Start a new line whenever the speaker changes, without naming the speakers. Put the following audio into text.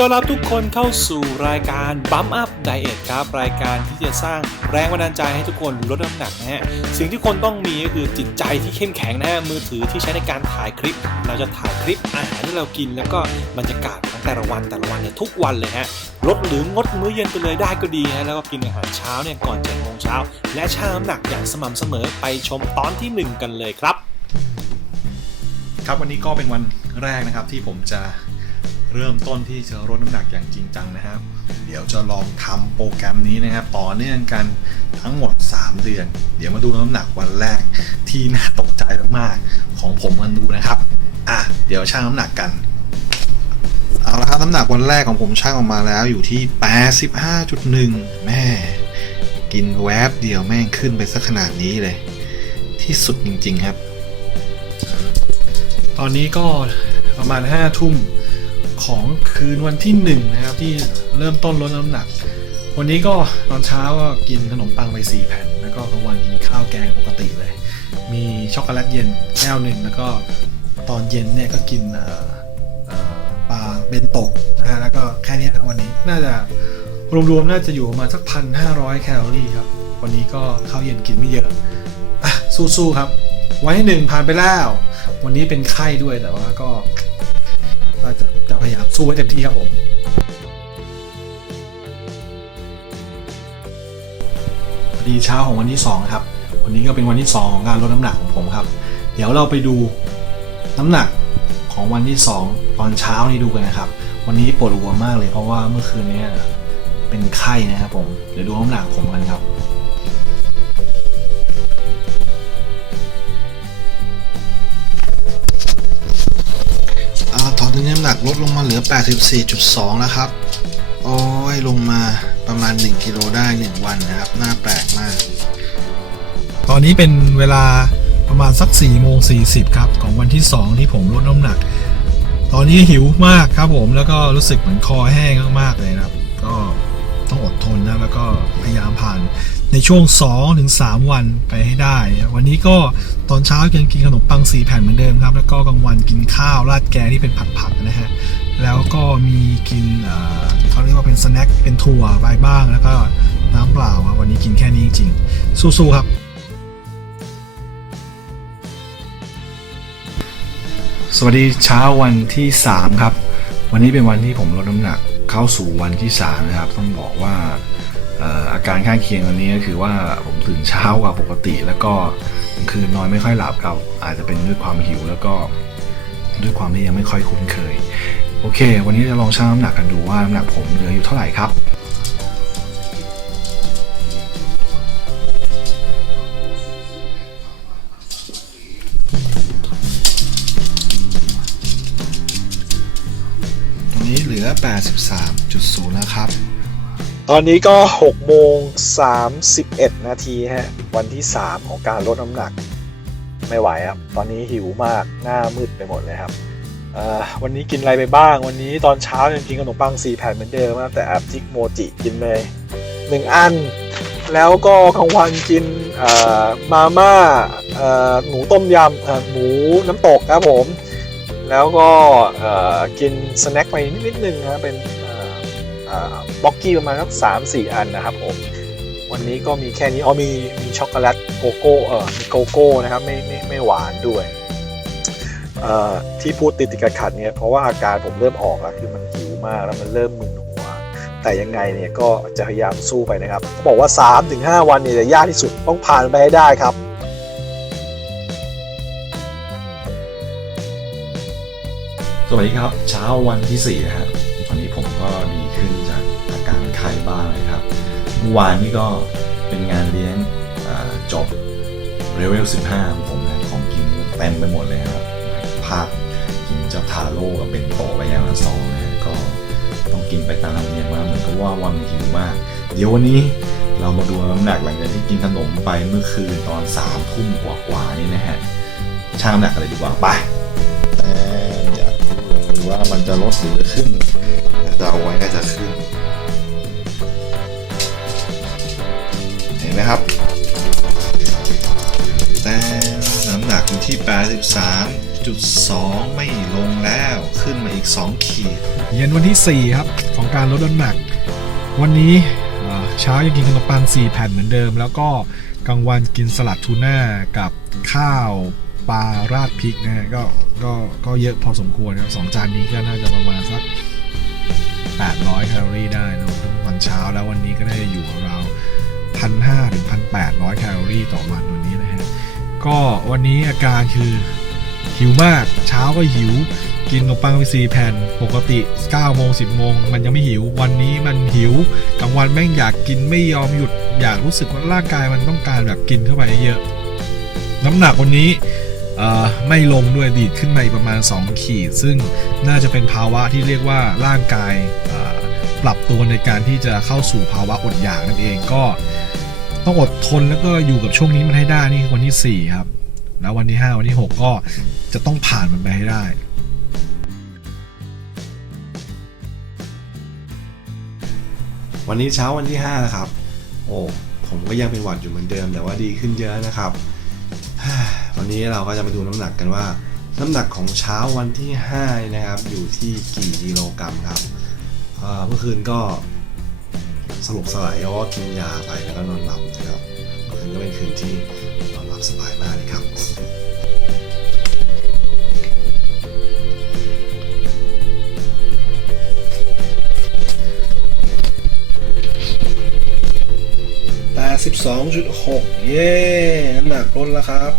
ต้อนรับทุกคนเข้าสู่รายการ Bump Up Diet ครับ รายการที่จะสร้างแรงบันดาลใจให้ทุกคนลดน้ำหนักนะฮะ สิ่งที่คนต้องมีก็คือจิตใจที่เข้มแข็งนะฮะ มือถือที่ใช้ในการถ่ายคลิป เราจะถ่ายคลิปอาหารที่เรากิน แล้วก็บรรยากาศของแต่ละวันแต่ละวันเนี่ยทุกวันเลยฮะ ลดหรืองดมื้อเย็นไปเลยได้ก็ดีฮะ แล้วก็กินอาหารเช้าเนี่ยก่อน7โมงเช้า และชั่งน้ำหนักอย่างสม่ำเสมอไปชมตอนที่หนึ่งกันเลยครับ
ครับวันนี้ก็เป็นวันแรกนะครับที่ผมจะ เริ่มต้นที่จะลดน้ำหนักอย่างจริงจังนะครับ เดี๋ยวจะลองทำโปรแกรมนี้นะครับ ต่อเนื่องกันทั้งหมด 3 เดือน เดี๋ยวมาดูน้ำหนักวันแรกที่น่าตกใจมากๆของผมกันดูนะครับ อะ เดี๋ยวชั่งน้ำหนักกัน เอาละครับน้ำหนักวันแรกของผมชั่งออกมาแล้วอยู่ที่ 85.1 แม่ กินแวบเดียวแม่งขึ้นไปสักขนาดนี้เลย ที่สุดจริงๆครับ ตอนนี้ก็ประมาณ5้าทุ่ม ของคืนวันที่1นะครับที่เริ่มต้นลดน้ำหนัก วันนี้ก็ตอนเช้าก็กินขนมปังไป 4 แผ่น แล้วก็กลางวันกินข้าวแกงปกติเลย มีช็อกโกแลตเย็นแก้วหนึ่งแล้วก็ตอนเย็นเนี่ยก็กินปลาเบนโตะนะฮะแล้วก็แค่นี้ครับวันนี้น่าจะรวมๆน่าจะอยู่ประมาณสักพันห้าร้อยแคลอรี่ครับ วันนี้ก็ข้าวเย็นกินไม่เยอะอะสู้ๆครับวันที่หนึ่งผ่านไปแล้ว วันนี้เป็นไข้ด้วยแต่ว่าก็ ก็จะจะพยายามสู้ให้เต็มที่ครับผมดีเช้าของวันที่ 2 ครับ วันนี้ก็เป็นวันที่ 2 ของการลดน้ำหนักของผมครับ เดี๋ยวเราไปดูน้ำหนักของวันที่ 2 ตอนเช้านี่ดูกันนะครับ วันนี้ปวดหัวมากเลยเพราะว่าเมื่อคืนนี้เป็นไข้นะครับผม เดี๋ยวดูน้ำหนักผมกันครับ ลดลงมาเหลือ 84.2 แล้วครับ โอ้ย ลงมาประมาณ 1 กิโลได้ 1 วันนะครับ น่าแปลกมาก ตอนนี้เป็นเวลาประมาณสัก4โมง40 ครับ ของวันที่ 2 ที่ผมลดน้ำหนัก ตอนนี้หิวมากครับผมแล้วก็รู้สึกเหมือนคอแห้งมากๆเลยครับ ก็ต้องอดทนนะแล้วก็พยายามผ่าน ในช่วง 2-3 วันไปให้ได้ วันนี้ก็ตอนเช้ายังกินขนมปัง 4 แผ่นเหมือนเดิมครับ แล้วก็กลางวันกินข้าวราดแกงที่เป็นผัดๆนะฮะ แล้วก็มีกินเขาเรียกว่าเป็นสแน็คเป็นถั่วไปบ้าง แล้วก็น้ำเปล่าครับวันนี้กินแค่นี้จริงๆสู้ๆครับสวัสดีเช้าวันที่ 3 ครับ วันนี้เป็นวันที่ผมลดน้ำหนักเข้าสู่วันที่ 3 นะครับ ต้องบอกว่า อาการข้างเคียงวันนี้ก็คือว่าผมตื่นเช้ากว่าปกติ แล้วก็กลางคืนนอนไม่ค่อยหลับครับอาจจะเป็นด้วยความหิว แล้วก็ด้วยความที่ยังไม่ค่อยคุ้นเคย โอเค วันนี้จะลองชั่งน้ำหนักกันดูว่าน้ำหนักผมเหลืออยู่เท่าไหร่ครับตอนนี้เหลือ 83.0 แล้วครับ
ตอนนี้ก็6โมง31 นาทีฮะ วันที่ 3 ของการลดน้ำหนัก ไม่ไหวครับ ตอนนี้หิวมาก หน้ามืดไปหมดเลยครับอ่อวันนี้กินอะไรไปบ้าง วันนี้ตอนเช้ายังกินขนมปัง 4 แผ่นเหมือนเดิมครับแต่แอบจิกโมจิกินเลย 1 อัน แล้วก็กลางวันกินอ่อมาม่าอ่อหมูต้มยำอ่อหมูน้ำตกครับผม แล้วก็อ่อกินสแน็คไปนิดนึงนะเป็น บล็อกกี้ประมาณสักสามสี่อันนะครับผมวันนี้ก็มีแค่นี้อ๋อมีมีช็อกโกแลตโกโก้เออมีโกโก้นะครับไม่ไม่ไม่หวานด้วยเอ่อที่พูดติดติดขัดเนี่ยเพราะว่าอาการผมเริ่มออกแล้วคือมันหิวมากแล้วมันเริ่มมึนหัว แต่ยังไงเนี่ยก็จะพยายามสู้ไปนะครับเขาบอกว่า 3-5 วันเนี่ยจะยากที่สุดต้องผ่านไปให้ได้ครับ
สวัสดีครับ เช้าวันที่4นะฮะ มื่อวานนี่ก็เป็นงานเลี้ยงจบเรเวล 15 ของผมนะของกินเต็มไปหมดเลยครับภาคกินเจ้าทาโร่กับเป็นโตะไปอย่างละสองนะก็ต้องกินไปตามธรรมเนียมว่าเหมือนกับว่าวันหิวมาก เดี๋ยววันนี้เรามาดูน้ำหนักหลังจากที่กินขนมไปเมื่อคืนตอนสามทุ่มกว่าๆนี่นะฮะช่างน้ำหนักกันเลยดีกว่าไปแต่อยากรู้ว่ามันจะลดหรือขึ้น 83.2 ไม่
ลงแล้วขึ้นมาอีก 2 ขีด
เย็นวันที่ 4 ครับ ของการลดน้ำหนัก วันนี้เช้ายังกินขนมปัง 4 แผ่นเหมือนเดิม แล้วก็กลางวันกินสลัดทูน่ากับข้าวปลาราดพริกนะฮะก็ก็ก็เยอะพอสมควรครับสองจานนี้ก็น่าจะประมาณสัก 800แคลอรี่ได้นะวันเช้าแล้ววันนี้ก็ได้อยู่ราว1,500ถึง1,800แคลอรี่ต่อวัน ก็วันนี้อาการคือหิวมาก เช้าก็หิว กินขนมปังไปสี่แผ่น ปกติ9โมง10โมงมันยังไม่หิว วันนี้มันหิวกลางวันแม่งอยากกินไม่ยอมหยุด อยากรู้สึกว่าร่างกายมันต้องการแบบกินเข้าไปเยอะ น้ำหนักวันนี้ไม่ลงด้วยดีดขึ้นมาอีกประมาณ 2 ขีด ซึ่งน่าจะเป็นภาวะที่เรียกว่าร่างกายปรับตัวในการที่จะเข้าสู่ภาวะอดอยากนั่นเองก็ ต้องอดทนแล้วก็อยู่กับช่วงนี้มันให้ได้นี่คือวันที่ 4 ครับ แล้ววันที่ 5 วันที่ 6 ก็จะต้องผ่านมันไปให้ได้
วันนี้เช้าวันที่5แล้วครับ โอ้ผมก็ยังเป็นหวัดอยู่เหมือนเดิม แต่ว่าดีขึ้นเยอะนะครับ วันนี้เราก็จะมาดูน้ำหนักกันว่า น้ำหนักของเช้าวันที่5นะครับ อยู่ที่กี่กิโลกรัมครับเมื่อคืนก็ สลบสลายเพราะว่ากินยาไปแล้วก็นอนหลับนะครับคืนก็เป็นคืนที่นอนหลับสบายมากเลยครับ
82.6 เย้ น้ำหนักลดแล้วครับ